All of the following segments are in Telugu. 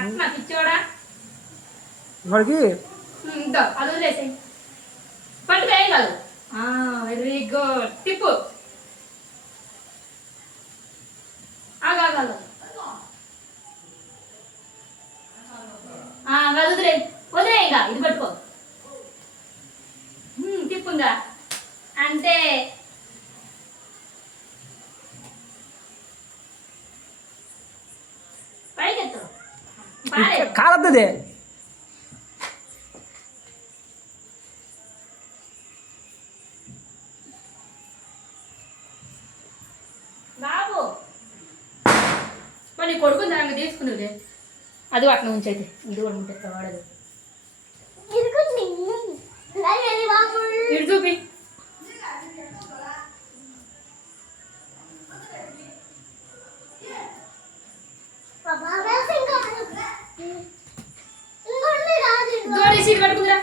అట్లా పిచ్చోడా వాడికి అది వదిలేసాయి పట్టుకేయం కాదు. Very good. తిప్పు. ఆగాగలదు. వదిలే వదిలే ఇంకా ఇది పట్టుకో. తిప్పుందా అంటే పైకెత్తు కాలద్దే. బాబు మరి కొడుకుని దాన్ని తీసుకున్నది అది అట్లా ఉంచైతే ఇది కూడా ఉంటే వాడదు. ఇటు చూపి. దోడేసి ఇది పట్టుకుందిరా.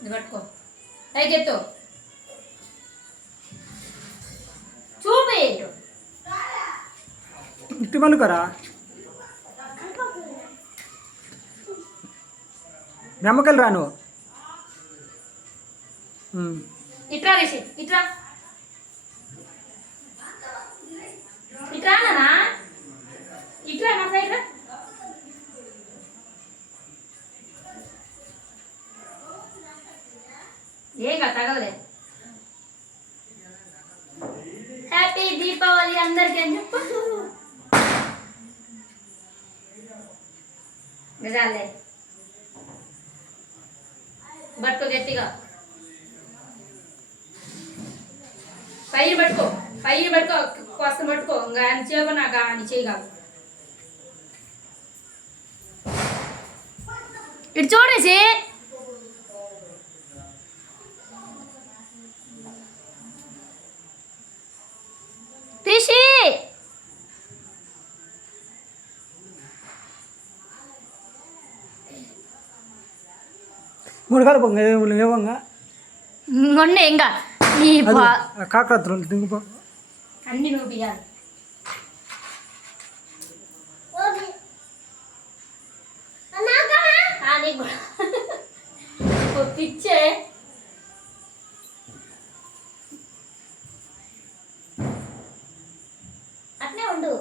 ఇది పట్టుకో. పైకెత్తు. చూపి. ఇటు పనుకోరా. నమ్మకాలు రాను. ఇట్రా రేసి ఇట్రా ఇట్రా నానా ఇట్రా నా సైడ్ రా. ఏంగా తగలలే. హ్యాపీ దీపావళి అందరికీ అని చెప్పు. నిజాలే పట్టుకో గట్టిగా. పైన పట్టుకో. పైన పట్టుకో. కొస్త పట్టుకో. ఇంకా ఆయన చేయకు నాకు ఆయన చేయగలరు. ఇటు చూడేసి తీసి మునగాలు పొంగ ఏమంగా మొన్నే ఇంకా నీ కాకరత్తులు దింగిపో అన్ని నువ్వు బియ్యాలి. పిచ్చే అట్నే ఉండు.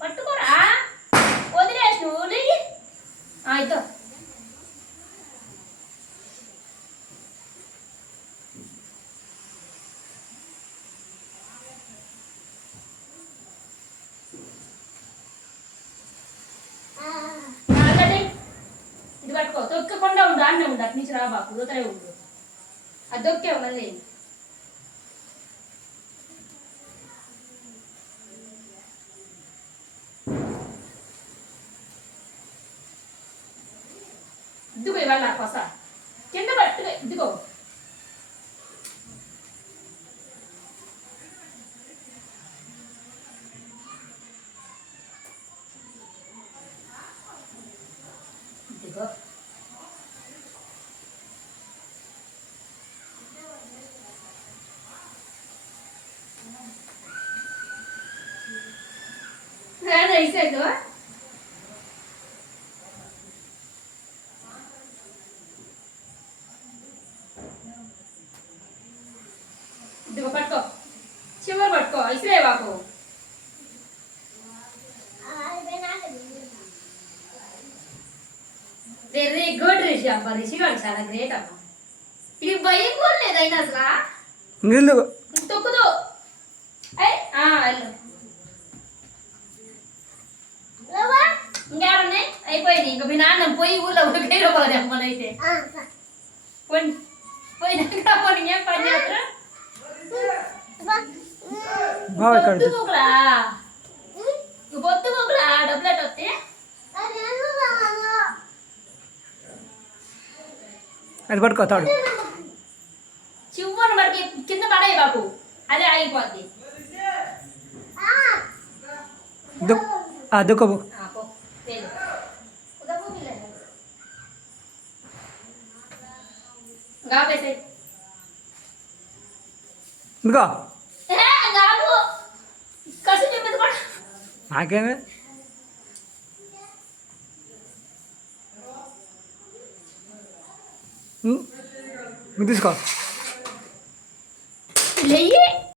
పట్టుకోరా. వదిలేసి నువ్వు అయితే ఇది పట్టుకో. తొక్కకుండా ఉండు. అన్నే ఉండు. అటు నుంచి రా బాకు. దూతలే ఉండు. అది దొక్కేవు మళ్ళీ. ఇద్దుకో ఇవాళ కొస కింద పట్టుకో. ఇద్దుకో. ఇద్దుకో. ఇసేదు ఇదిగో పట్టుకో. చివరి పట్టుకో. ఇసిరే బాకు. Very good Rishi. అబ్బా రిషి వాడు చాలా గ్రేట్ అమ్మా. ఇది భయం కూడా లేదు అయినా అసలు. తొక్కుదు. ఇంకేమన్నా అయిపోయింది. ఇంకా మీ నాన్న పోయి ఊళ్ళో పోయి అమ్మనైతే పోయినాక ఏం పని చేస్తారా. పొద్దుకోకరా. పొద్దుకోకరా. డబ్బులు ఎట్ వస్తే అది పట్టుకోతాడు. చివ్వను బట్టి కింద పడే బాబు. అదే ఆగిపోద్ది. దుఃఖపు గాపేసే ఇందుకో గాపు కసి చెప్పింది కూడా నాకేమే నువ్వు తీసుకో